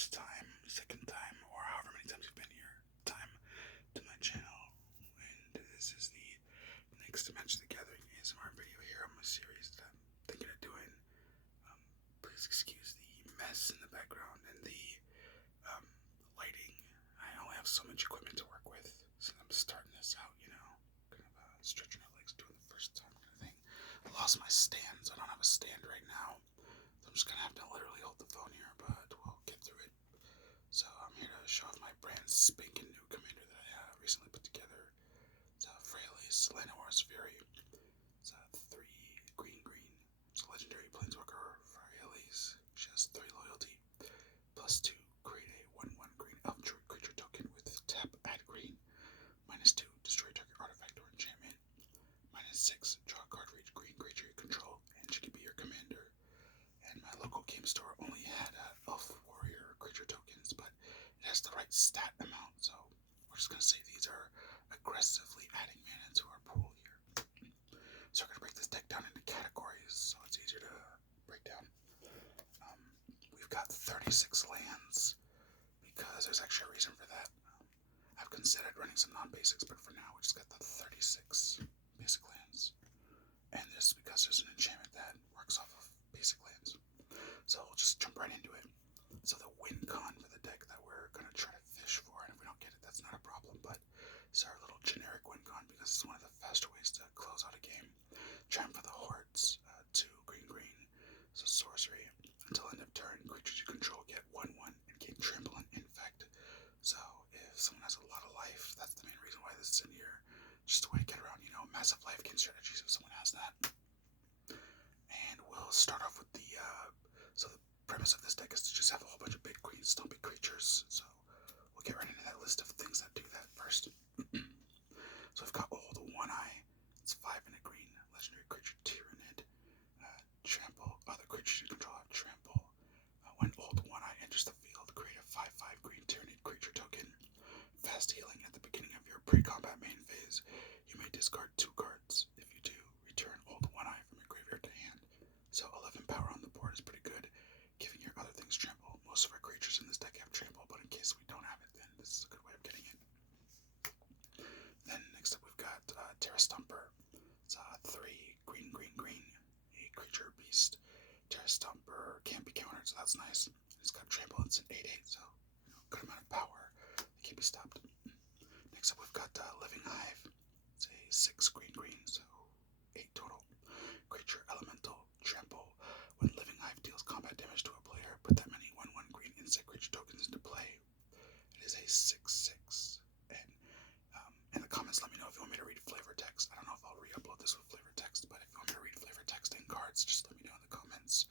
first time, second time, or however many times you've been here, time to my channel. And this is the next Magic the Gathering ASMR video here on my series that I'm thinking of doing. Please excuse the mess in the background and the lighting. I only have so much equipment to work with, so I'm starting this out, kind of stretching my legs, doing the first time kind of thing. I lost my stand, so I don't have a stand right now. So I'm just gonna have to literally hold the phone here, but we'll get through it. So I'm here to show off my brand spanking new commander that I recently put together. It's Freyalise, Llanowar Fury. It's 3 green. It's a legendary planeswalker, Freyalise. She has 3 loyalty, +2, create a 1/1 green elf druid creature token with tap, add green, -2, destroy target artifact or enchantment, -6, draw a card for each green creature you control, and she can be your commander. And my local game store only had elf warrior creature tokens, but it has the right stat amount, so we're just going to say these are aggressively adding mana to our pool here. So we're going to break this deck down into categories so it's easier to break down. We've got 36 lands because there's actually a reason for that. I've considered running some non-basics, but for now we just got the 36 basic lands. And this is because there's an enchantment that works off of basic lands. So we'll just jump right into it. So the win con for the deck that we're going to try to fish for, and if we don't get it, that's not a problem, but it's our little generic win con because it's one of the faster ways to close out a game. Trying for the hordes, 2 green, so sorcery. Until end of turn, creatures you control get 1/1 and gain trample and infect. So if someone has a lot of life, that's the main reason why this is in here. Just a way to get around, massive life gain strategies if someone has that. And we'll start off with so the premise of this deck is to just have a whole bunch of big green stompy creatures. So we'll get right into that list of things that do that first. So we've got Old One-Eye. It's 5 and a green. Legendary creature Tyrannid. Trample. Other creatures you control have trample. When Old One-Eye enters the field, create a 5/5 green Tyrannid creature token. Fast healing at the beginning of your pre-combat main phase. You may discard 2 cards. If you do, return Old One-Eye from your graveyard to hand. So 11 power on the board is pretty good, giving your other things trample. Most of our creatures in this deck have trample, but in case we don't have it, then this is a good way of getting it. Then next up we've got Terra Stomper. It's 3 green, a creature beast. Terra Stomper can't be countered, so that's nice. It's got trample, it's an 8/8, so good amount of power. It can't be stopped. Next up we've got Living Hive. It's a 6 green, so 8 total. Creature elemental, trample. When Living Hive deals combat damage to a player, put that many 1/1 green insect creature tokens into play. It is a 6/6. And in the comments, let me know if you want me to read flavor text. I don't know if I'll re-upload this with flavor text, but if you want me to read flavor text and cards, just let me know in the comments.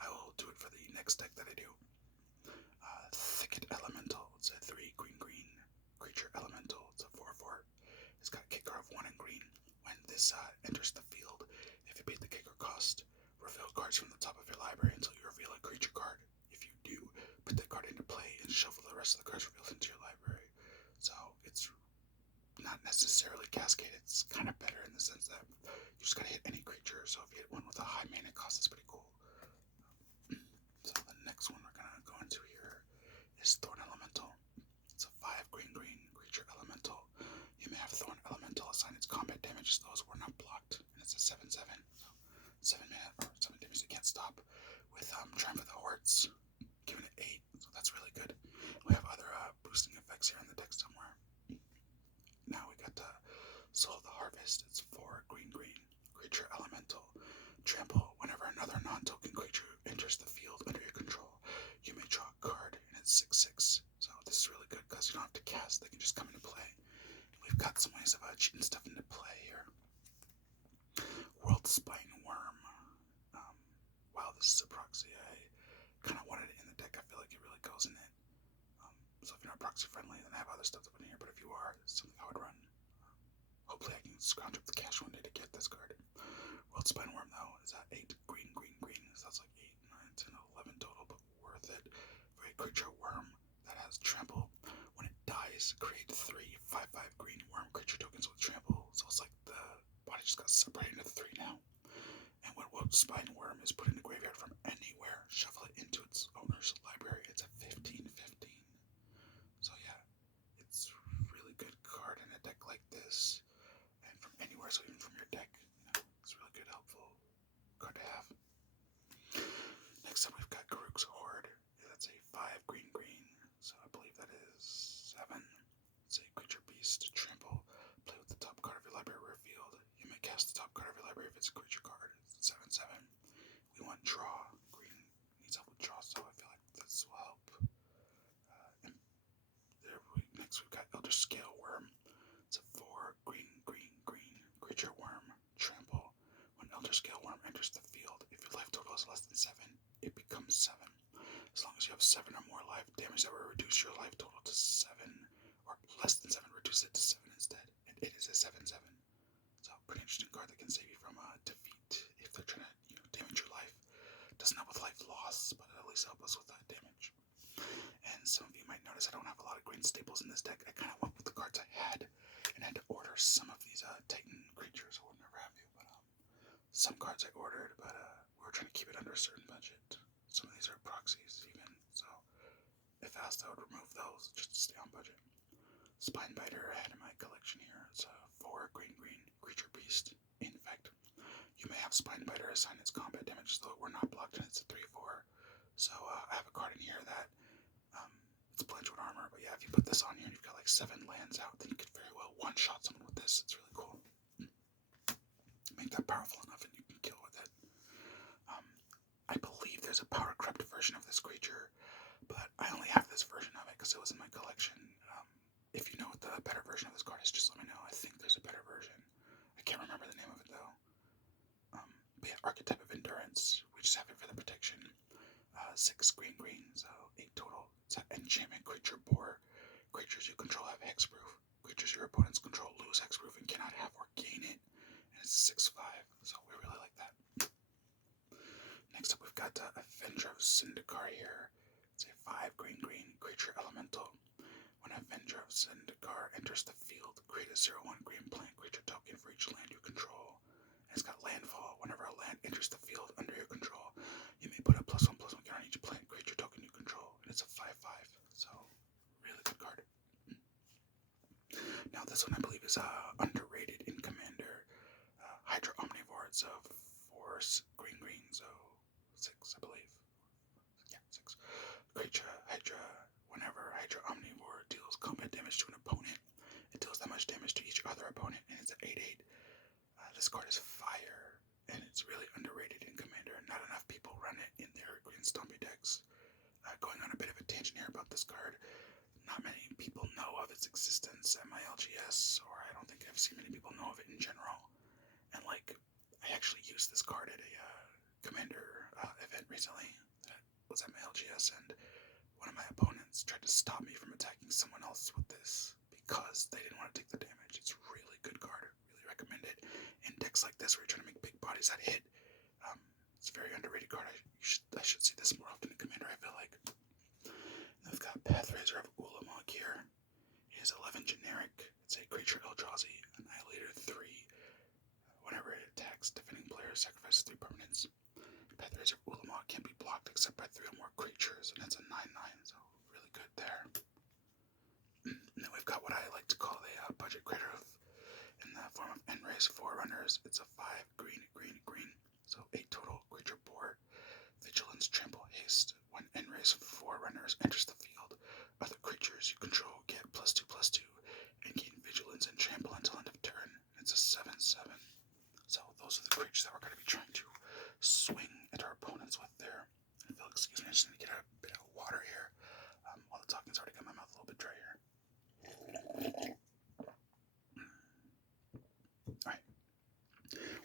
I will do it for the next deck that I do. Thicket Elemental. It's a 3 green creature elemental. It's a 4/4. It's got a kicker of 1 and green. When this enters the field, if you paid the kicker cost, reveal cards from the top of your library until you reveal a creature card. If you do, put that card into play and shuffle the rest of the cards revealed into your library. So it's not necessarily cascade. It's kind of better in the sense that you just gotta hit any creature. So if you hit one with a high mana cost, it's pretty cool. So the next one we're gonna go into here is Thorn Elemental. It's a 5 green creature elemental. You may have Thorn Elemental assign its combat damage to those who are not blocked, and it's a 7/7. So 7 mana or 7 damage they can't stop. With Triumph of the Hordes, giving it 8, so that's really good. We have other boosting effects here in the deck somewhere. Now we got Soul of the Harvest. It's 4 green creature elemental. Trample. Whenever another non-token creature enters the field under your control, you may draw a card, and it's 6/6. So this is really good because you don't have to cast; they can just come into play. We've got some ways of cheating stuff into play here. World Spine Worm. Wow, this is a proxy. I kind of wanted it in the deck. I feel like it really goes in it. So if you're not proxy friendly, then I have other stuff to put in here. But if you are, it's something I would run. Hopefully I can scrounge up the cash one day to get this card. World Spine Worm, though, is 8 green. So that's like 8, 9, 10, 11 total, but worth it. For a creature worm that has trample, when it dies, create 3 5/5 green worm creature tokens with trample. So it's like the body just got separated into 3 now. And when World Spine Worm is put in the graveyard from anywhere, shuffle it into its owner's library. It's a 15/15 it's a creature card. It's 7/7. We want draw. Green needs help with draw, so I feel like this will help. Next we've got Elder Scale Worm. It's a 4 green creature worm. Trample. When Elder Scale Worm enters the field, if your life total is less than 7, it becomes 7. As long as you have 7 or more life, damage that will reduce your life total to 7, or less than 7, reduce it to 7 instead. And it is a 7/7. So pretty interesting card that can save you from defeat if they're trying to damage your life. Doesn't help with life loss, but it at least help us with that damage. And some of you might notice I don't have a lot of green staples in this deck. I kind of went with the cards I had and had to order some of these Titan creatures. I would never have you, but some cards I ordered, but we were trying to keep it under a certain budget. Some of these are proxies even, so if asked I would remove those just to stay on budget. Spinebiter I had in my collection here. It's a 4 green creature beast. In fact, you may have Spinebiter assign its combat damage, though we're not blocked and it's a 3/4. So I have a card in here that it's Blanch with armor, but yeah, if you put this on here and you've got like 7 lands out, then you could very well one-shot someone with this. It's really cool. Make that powerful enough and you can kill with it. I believe there's a power corrupt version of this creature, but I only have this version of it because it was in my collection. If you know what the better version of this card is, just let me know. I think there's a better version. I can't remember the name of it though. But yeah, Archetype of Endurance. We just have it for the protection. 6 green, so 8 total. It's an enchantment creature boar. Creatures you control have hexproof. Creatures your opponents control lose hexproof and cannot have or gain it. And it's 6/5, so we really like that. Next up, we've got Avenger of Zendikar here. It's a 5 green creature elemental. When Avenger of Zendikar enters the field, create a 0/1 green plant creature token for each land you control. And it's got landfall. Whenever a land enters the field under your control, you may put a +1/+1 counter on each plant creature token you control. And it's a 5/5, so really good card. Now this one I believe is underrated in Commander. Hydra Omnivore. It's a 4 green, so 6 I believe. Yeah, 6. Creature Hydra. Whenever Hydra Omnivore deals combat damage to an opponent, it deals that much damage to each other opponent, and it's an 8/8. This card is fire, and it's really underrated in Commander. Not enough people run it in their green Stompy decks. Going on a bit of a tangent here about this card, not many people know of its existence at my LGS, or I don't think I've seen many people know of it in general. And like, I actually used this card at a Commander event recently that was at my LGS, and one of my opponents tried to stop me from attacking someone else with this because they didn't want to take the damage. It's a really good card. Really recommend it. In decks like this where you're trying to make big bodies that hit, it's a very underrated card. I should see this more often in Commander, I feel like. And we've got Pathrazer of Ulamog here. It is 11 generic. It's a creature Eldrazi, Annihilator 3. Whenever it attacks, defending players sacrifices 3 permanents. Pathrazer of Ulamog can't be blocked except by 3 or more creatures, and that's a 9/9, so really good there. And then we've got what I like to call a budget creator in the form of Enrace Forerunners. It's a 5 green, so 8 total creature board. Vigilance, Trample, Haste. When Enrace Forerunners enters the field, other creatures you control get +2/+2 and gain Vigilance and Trample until end of turn. It's a 7/7. So those are the creatures that we're going to be trying to swing at our opponents with there. And Phil, excuse me, I just need to get a bit of water here. All the talking's already got my mouth a little bit dry here. Alright.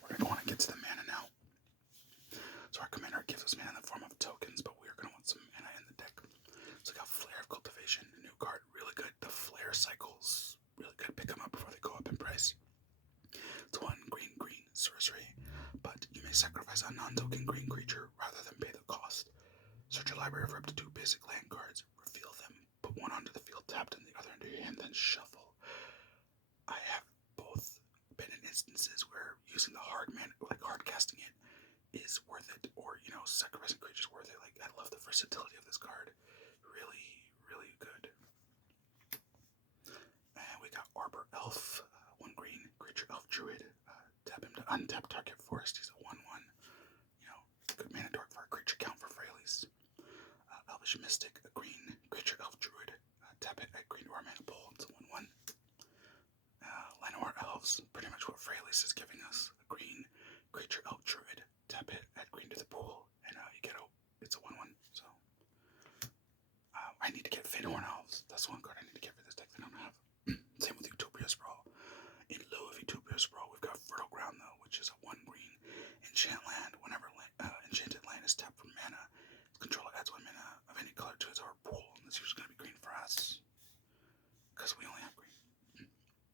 We're going to want to get to the mana now. So our commander gives us mana in the form of tokens, but we're going to want some mana in the deck. So we got Flare of Cultivation, a new card, really good. The Flare cycles, really good. Pick them up before they go up in price. It's 1 green sorcery, but you may sacrifice a non-token green creature rather than pay the cost. Search your library for up to 2 basic land cards, reveal them, put one onto the field tapped and the other into your hand, then shuffle. I have both been in instances where using the hard casting it is worth it, or sacrificing creatures worth it. Like, I love the versatility of this card. Really good. And we got Arbor Elf, 1 green creature elf druid. Tap him to untap target forest. He's a 1/1. Good mana dork for a creature count for Freyalise. Elvish Mystic, a green creature elf druid. Tap it at green or mana pool. It's a 1/1. Llanowar Elves, pretty much what Freyalise is giving us. A green creature elf druid. Tap it, add green to the pool, and you get it's a 1/1. So I need to get Llanowar elves. That's one card I need to get for this deck that I don't have. Same with Utopia Sprawl. In lieu of Utopia Sprawl, we've got Fertile Ground though, which is a 1 green enchant land. Whenever enchanted land is tapped for mana, its controller adds 1 mana of any color to its or pool, and this is usually going to be green for us because we only have green.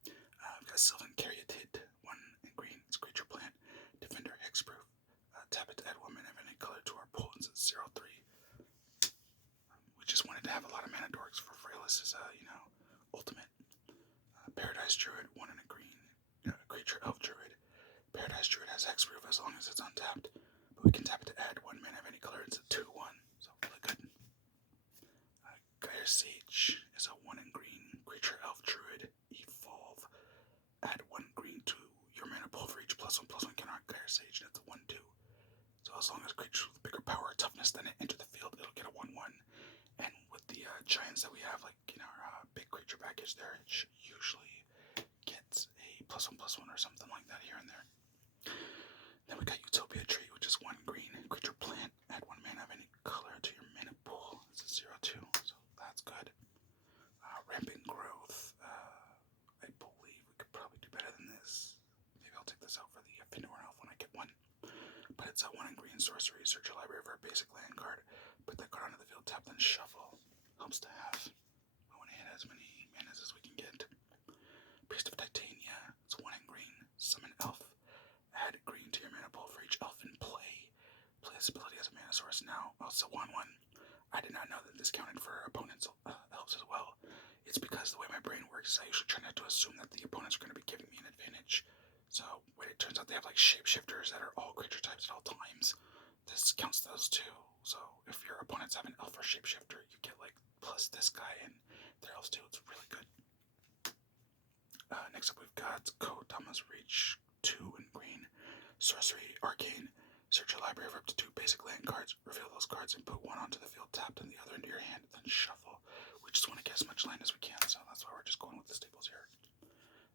We've got Sylvan Caryatid, 1 in green. It's creature plant, defender, hexproof. Tap it to add 1 mana of any color to our pool, and it's 0/3. We just wanted to have a lot of mana dorks for Freyalise's, ultimate. Paradise Druid, 1 in a green. Creature Elf Druid. Paradise Druid has hexproof as long as it's untapped, but we can tap it to add 1 mana of any color. It's a 2/1, so really good. Gaia Sage is a 1 in green. Creature Elf Druid. Evolve. Add 1 green to your mana pool for each +1/+1 counter on Gaia Sage, and it's a 1/2. So as long as creatures with bigger power or toughness than it enter the field, it'll get a 1/1. And with the giants that we have, like in our big creature package there, it should usually get a +1/+1 or something like that here and there. Then we got Utopia Tree, which is 1 green. Creature plant, add 1 mana of any color to your mana pool. It's a 0/2, so that's good. Rampant Growth. I believe we could probably do better than this. Maybe I'll take this out for the Llanowar elf when I get one. But it's a 1 in green sorcery. Search your library for a basic land card. Put that card onto the field, tap, then shuffle. Helps to have. I want to hit as many manas as we can get. Priest of Titania. It's 1 in green. Summon elf. Add green to your mana pool for each elf in play. Play this ability as a mana source now. Also 1/1. I did not know that this counted for opponents' elves as well. It's because the way my brain works is I usually try not to assume that the opponents are going to be giving me an advantage. So when it turns out they have like shapeshifters that are all creature types at all times, this counts those too. So if your opponents have an elf or shapeshifter, you get like plus this guy and their elves too. It's really good. Next up we've got Kodama's Reach, 2 in green. Sorcery, Arcane. Search your library for up to 2 basic land cards. Reveal those cards and put 1 onto the field tapped and the other into your hand, then shuffle. We just want to get as much land as we can, so that's why we're just going with the staples here.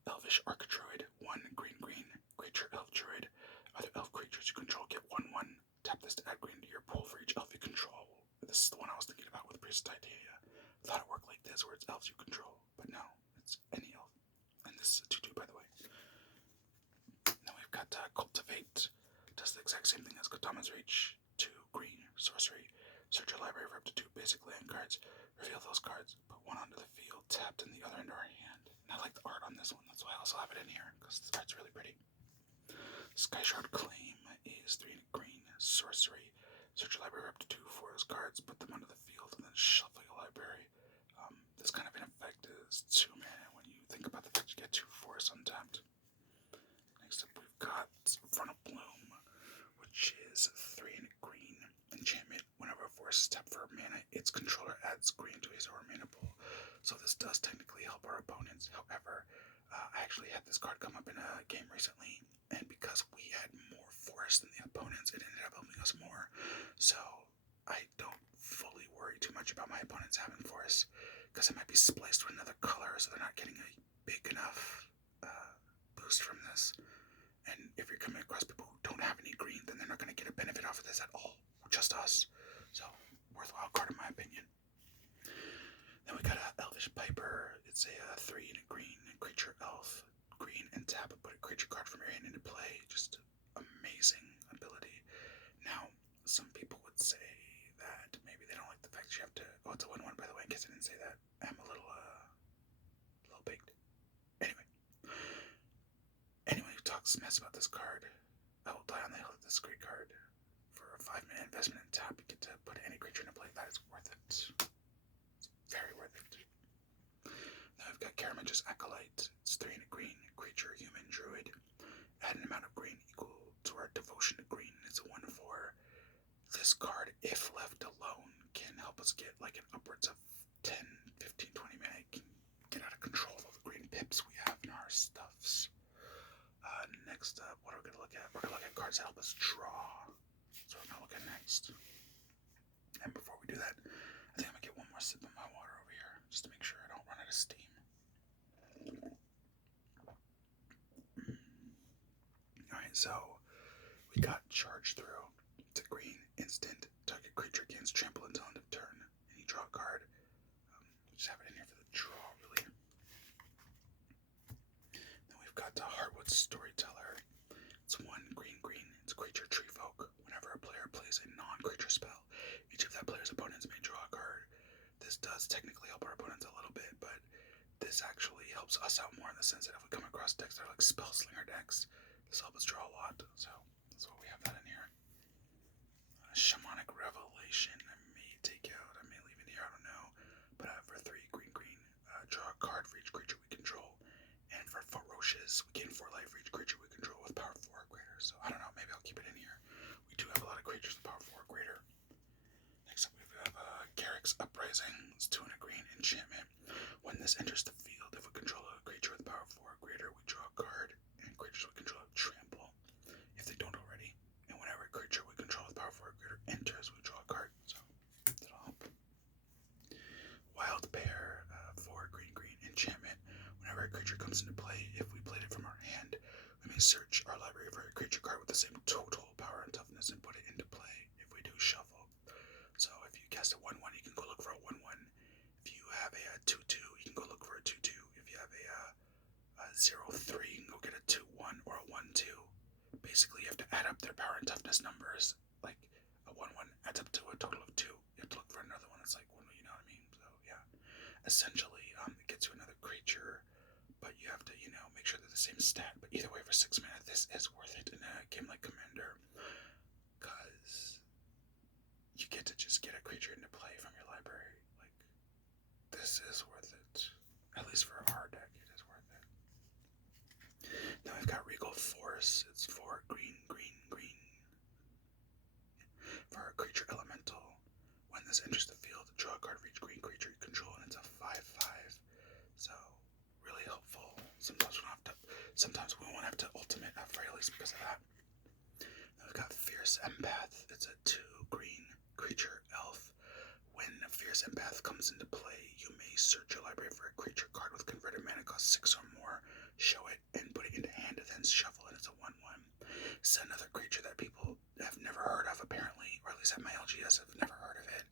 Elvish Archdruid, 1 green. Creature Elf Druid. Other elf creatures you control get 1/1. Tap this to add green to your pool for each elf you control. This is the one I was thinking about with Priest of Titania. I thought it worked like this, where it's elves you control, but no, it's any elf. And this is a 2/2, by the way. Then we've got Cultivate. Does the exact same thing as Kodama's Reach. 2 green. Sorcery. Search your library for up to 2 basic land cards. Reveal those cards. Put 1 onto the field, tapped, and the other into our hand. And I like the art on this one. That's why I also have it in here, because the art's really pretty. Skyshard Claim is 3 green. Sorcery. Search your library for up to 2 forest cards. Put them onto the field, and then shuffle your library. This kind of in effect is 2 mana when you think about the fact you get 2 forests untapped. Next up we've got Frontal Bloom, which is 3 green. Enchantment. Whenever a forest is tapped for mana, its controller adds green to his or her mana pool. So this does technically help our opponents. However, I actually had this card come up in a game recently, and because we had more forest than the opponents, it ended up helping us more. So I don't fully worry too much about my opponents having forest, because it might be spliced with another color, so they're not getting a big enough boost from this. And if you're coming across people who don't have any green, then they're not going to get a benefit off of this at all. Just us. So, worthwhile card in my opinion. Then we got Elvish Piper. It's a 3 green. Creature elf. Green and tap. Put a creature card from your hand into play. Just amazing ability. Now, some people would say that maybe they don't like the fact that you have to... Oh, it's a 1/1 by the way, in case I didn't say that. I'm a little baked. Anyone who talks mess about this card, I will die on the hill of this great card. For a 5-mana investment in tap, you get to put any creature into play. That is worth it. It's very worth it. Now we've got Karamage's Acolyte. It's 3 green. Creature, human, druid. Add an amount of green equal to our devotion to green. It's a 1/4. This card, if left alone, can help us get like an upwards of 10, 15, 20 mana. It can get out of control of all the green pips we have in our stuffs. Next up, what are we going to look at? We're going to look at cards that help us draw. So we're going to look at next. And before we do that, I think I'm going to get one more sip of my water over here, just to make sure I don't run out of steam. Alright, so We got Charge Through. It's a green instant. Target creature gains trample until end of turn. And you draw a card. Just have it in here for the draw, really. Then we've got the Heartwood Storyteller. It's 1 green green. It's creature tree folk. Whenever a player plays a non-creature spell, each of that player's opponents may draw a card. This does technically help our opponents a little bit, but this actually helps us out more in the sense that if we come across decks that are like Spellslinger decks, this helps us draw a lot. So that's why we have that in here. Shamanic Revelation. I may take out. I may leave it here. I don't know. But for 3 green green, draw a card for each creature we control. And for Ferocious, we gain 4 life for each creature we control with power 4 or greater. So I don't know, maybe I'll keep it in here. We do have a lot of creatures with power 4 or greater. Next up we have Garrick's Uprising. It's 2 and a green enchantment. When this enters the field, if we control a creature with power 4 or greater, we draw a card, and creatures we control have trample, if they don't already. And whenever a creature we control with power 4 or greater enters, we draw a card. So that'll help. Wild Bear, 4 green green enchantment. Whenever a creature comes into play, if we played it from our hand, we may search our library for a creature card with the same total power and toughness and put it into play. If we do, shuffle. So if you cast a 1/1, you can go look for a 1/1. If you have a 2/2, you can go look for a 2/2. If you have a 0/3, you can go get a 2/1 or a 1/2. Basically, you have to add up their power and toughness numbers. Like a 1/1 adds up to a total of 2. You have to look for another one that's like 1, you know what I mean? So yeah, essentially, it gets you another creature, but you have to, make sure they're the same stat. But either way, for 6 mana, this is worth it in a game like Commander, because you get to just get a creature into play from your library. Like, this is worth it. At least for our deck, it is worth it. Now we've got Regal Force. It's 4 green, green, green. For our creature elemental, when this enters the field, draw a card for each green creature you control, and it's a 5/5. So, really helpful. Sometimes we won't have to ultimate Freyalise because of that. Then we've got Fierce Empath. It's a 2 green creature elf. When a Fierce Empath comes into play, you may search your library for a creature card with converted mana cost 6 or more, show it, and put it into hand, and then shuffle, and it's a 1/1. It's another creature that people have never heard of, apparently, or at least at my LGS have never heard of it.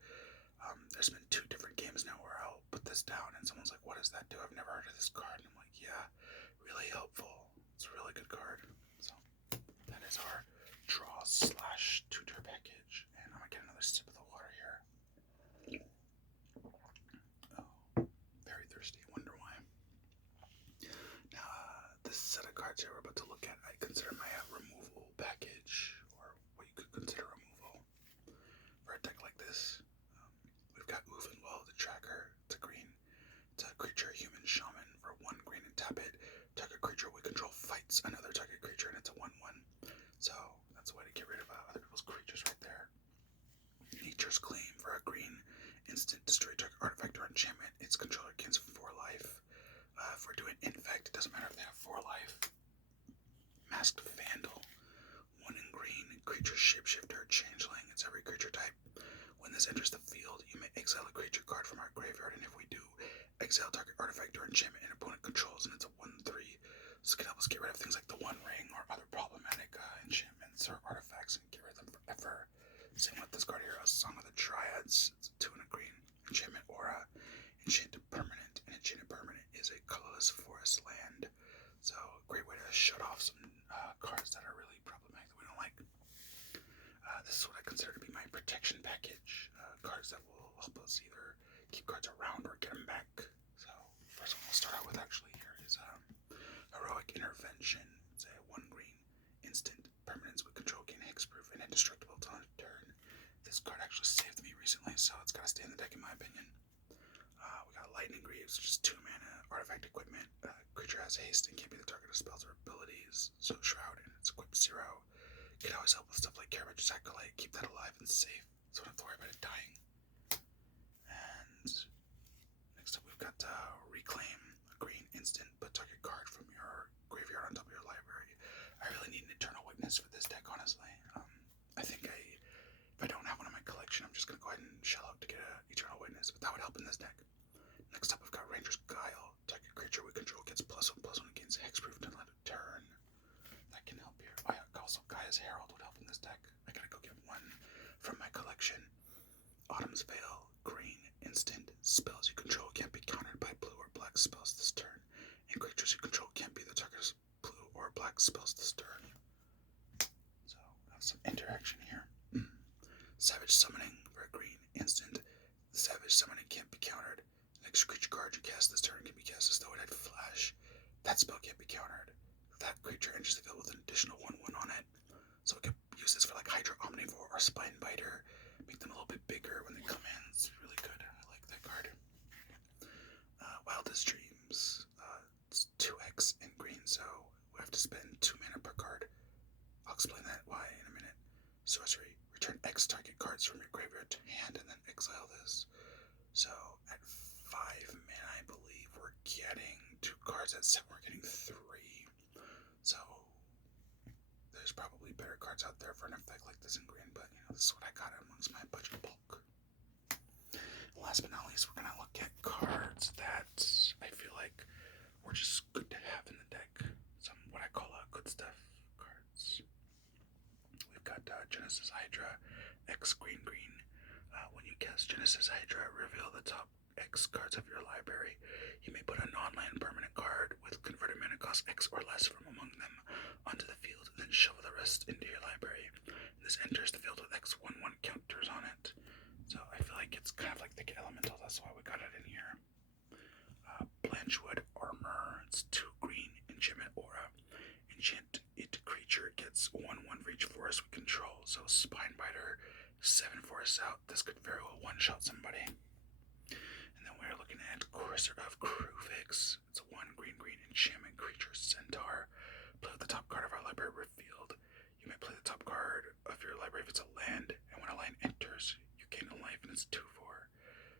There's been 2 different games now where I'll put this down, and someone's like, what does that do? I've never heard of this card. And I'm like, yeah, really helpful. It's a really good card. So that is our draw/tutor package. And I'm going to get another sip of the water here. Oh, very thirsty. Wonder why. Now, this set of cards here we're about to look at, I consider my removal package, or what you could consider removal for a deck like this. We've got Uvenwell, the Tracker. It's a green. It's a creature, human shaman, for 1 green and tap it. Target creature we control fights another target creature, and it's a 1/1. So that's a way to get rid of other people's creatures right there. Nature's Claim, for a green instant, destroy target artifact or enchantment. Its controller gains 4 life. If we're doing infect, it doesn't matter if they have 4 life. Masked Vandal, 1 in green, creature shapeshifter, changeling. It's every creature type. When this enters the field, you may exile a creature card from our graveyard, and if we do, exile target artifact or enchantment an opponent controls, and it's a 1/3. This can help us get rid of things like the One Ring or other problematic enchantments or artifacts and get rid of them forever. Same with this card here, a Song of the Triads. It's a 2 and a green enchantment aura. Enchanted permanent. An enchanted permanent is a colorless forest land. So, a great way to shut off some cards that are really problematic that we don't like. This is what I consider to be my protection package. Cards that will help us either keep cards around or get them back. So, first one we'll start out with actually here is Heroic Intervention. It's a 1 green instant permanence with control, gain hexproof and indestructible till end of turn. This card actually saved me recently, so it's gotta stay in the deck in my opinion. We got Lightning Greaves, just 2 mana, artifact equipment. Creature has haste and can't be the target of spells or abilities. So Shroud, and it's equipped 0. Can always help with stuff like Caravage's Acolyte, keep that alive and safe, so we don't have to worry about it dying. And next up we've got Reclaim, a green instant, put target card from your graveyard on top of your library. I really need an Eternal Witness for this deck, honestly. I think if I don't have one in my collection, I'm just going to go ahead and shell out to get an Eternal Witness, but that would help in this deck. Next up we've got Ranger's Guile, target creature we control gets +1/+1 against hexproof until end of turn. That can help here. Oh yeah, also Gaia's Herald would help in this deck. I gotta go get one from my collection. Autumn's Veil, green, instant. Spells you control can't be countered by blue or black spells this turn, and creatures you control can't be the target's blue or black spells this turn. So, some interaction here. Savage Summoning for a green, instant. Savage Summoning can't be countered. Next creature card you cast this turn can be cast as though it had flash. That spell can't be countered. That creature enters the field with an additional 1/1 on it. So we could use this for like Hydra Omnivore or Spine Biter. Make them a little bit bigger when they come in. It's really good. I like that card. Wildest Dreams. It's 2x in green, so we have to spend 2 mana per card. I'll explain that why in a minute. Sorcery. Return X target cards from your graveyard to hand and then exile this. So at 5 mana, I believe we're getting 2 cards. At 7, we're getting 3. So there's probably better cards out there for an effect like this in green, but this is what I got amongst my budget bulk. Last but not least, we're gonna look at cards that I feel like were just good to have in the deck. Some what I call good stuff cards. We've got Genesis Hydra, X green. When you cast Genesis Hydra, reveal the top X cards of your library. You may put a non-land permanent card with converted mana cost X or less from among them onto the field, and then shuffle the rest into your library. This enters the field with X/1/1 counters on it. So I feel like it's kind of like the elemental, that's why we got it in here. Blanchwood Armor, it's 2 green, enchantment aura. Enchant it creature gets 1/1 for each forest we control. So Spine Biter, 7 forests out. This could very well one-shot somebody. And then we're looking at Courser of Kruvix. It's a 1 green enchantment creature centaur. Play with the top card of our library revealed. You may play the top card of your library if it's a land, and when a land enters, you gain a life, and it's 2/4.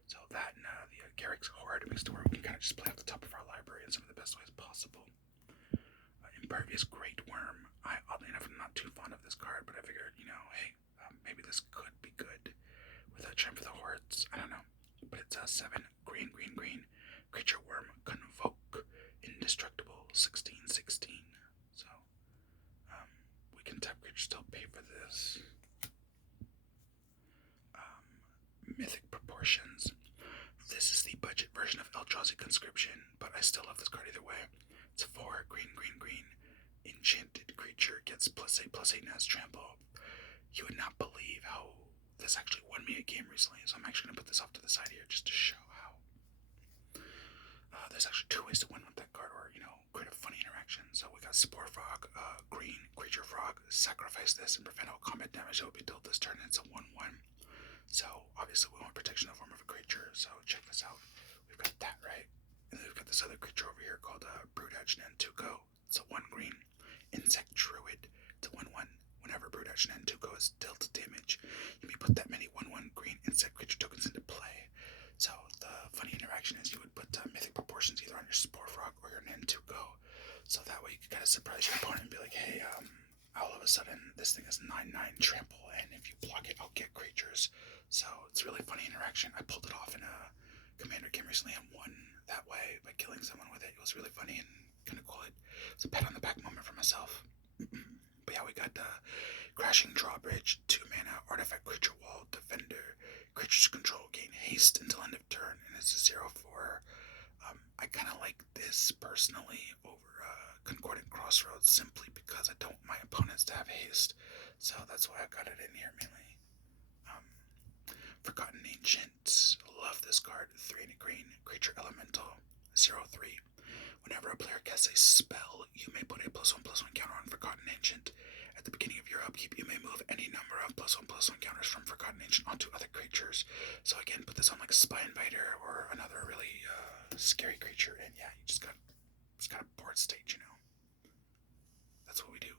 So that and the Garrick's Horde makes it to where we can kind of just play off the top of our library in some of the best ways possible. Impervious Great Worm. Oddly enough, I'm not too fond of this card, but I figured, hey, maybe this could be good with a Gem for the Hordes. I don't know. But it's 7 green. Creature Worm, Convoke, Indestructible, 16/16. So, we can tap creatures, still pay for this. Mythic Proportions. This is the budget version of Eldrazi Conscription, but I still love this card either way. It's 4 green. Enchanted creature gets +8/+8 and has trample. You would not believe how this actually won me a game recently, so I'm actually going to put this off to the side here just to show how. There's actually 2 ways to win with that card, or, create a funny interaction. So we got Spore Frog, green creature frog. Sacrifice this and prevent all combat damage that will be dealt this turn. It's a 1/1. So obviously we want protection in the form of a creature, so check this out. We've got that, right? And then we've got this other creature over here called Broodach Nantuko. It's a 1 green. Insect Druid. It's a 1/1. Whenever Broodach Nantuko is dealt damage, you may put that many 1/1 green insect creature tokens into play. So the funny interaction is you would put Mythic Proportions either on your Spore Frog or your Nantuko. So that way you could kind of surprise your opponent and be like, hey, all of a sudden this thing is 9/9 trample, and if you block it, I'll get creatures. So it's a really funny interaction. I pulled it off in a Commander game recently and won that way by killing someone with it. It was really funny and kind of cool. It's a pat on the back moment for myself. But yeah, we got Crashing Drawbridge, 2 mana, Artifact Creature Wall, Defender. Creatures control gain haste until end of turn, and it's a 0/4. I kind of like this personally over Concordant Crossroads simply because I don't want my opponents to have haste. So that's why I got it in here mainly. Forgotten Ancient. Love this card. 3 and a green. Creature Elemental. 0/3. Whenever a player casts a spell, you may put a +1/+1 counter on Forgotten Ancient. At the beginning of your upkeep, you may move any number of +1/+1 counters from Forgotten Ancient onto other creatures. So again, put this on like Spine Biter or another really scary creature, and yeah, it's got a board state, That's what we do.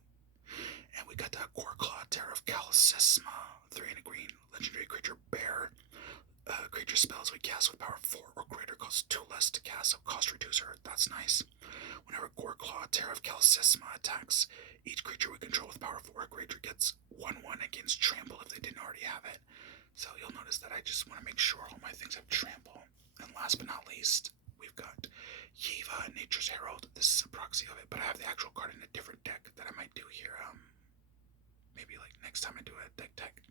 And we got that Goreclaw, Terror of Calcisma, 3 and a green, legendary creature bear. Creature spells we cast with power 4 or greater cost 2 less to cast, so cost reducer. That's nice. Whenever Goreclaw, Terror of Calcisma attacks, each creature we control with power 4 or greater gets 1/1 against trample if they didn't already have it. So you'll notice that I just want to make sure all my things have trample. And last but not least, we've got Yiva, Nature's Herald. This is a proxy of it, but I have the actual card in a different deck that I might do here maybe like next time I do a deck tech.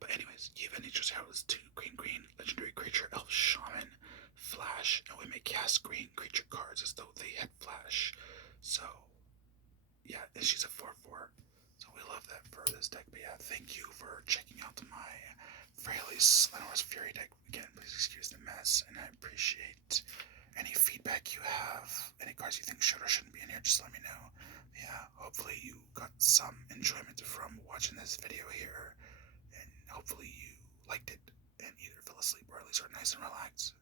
But anyways, Eva Nature's Herald is 2 green, legendary creature, elf shaman, flash, and we may cast green creature cards as though they had flash. So yeah, and she's a 4/4. So we love that for this deck. But yeah, thank you for checking out my Freyalise Llanowar Fury deck. Again, please excuse the mess, and I appreciate any feedback you have. Any cards you think should or shouldn't be in here, just let me know. Yeah, hopefully you got some enjoyment from watching this video here, and hopefully you liked it and either fell asleep or at least are nice and relaxed.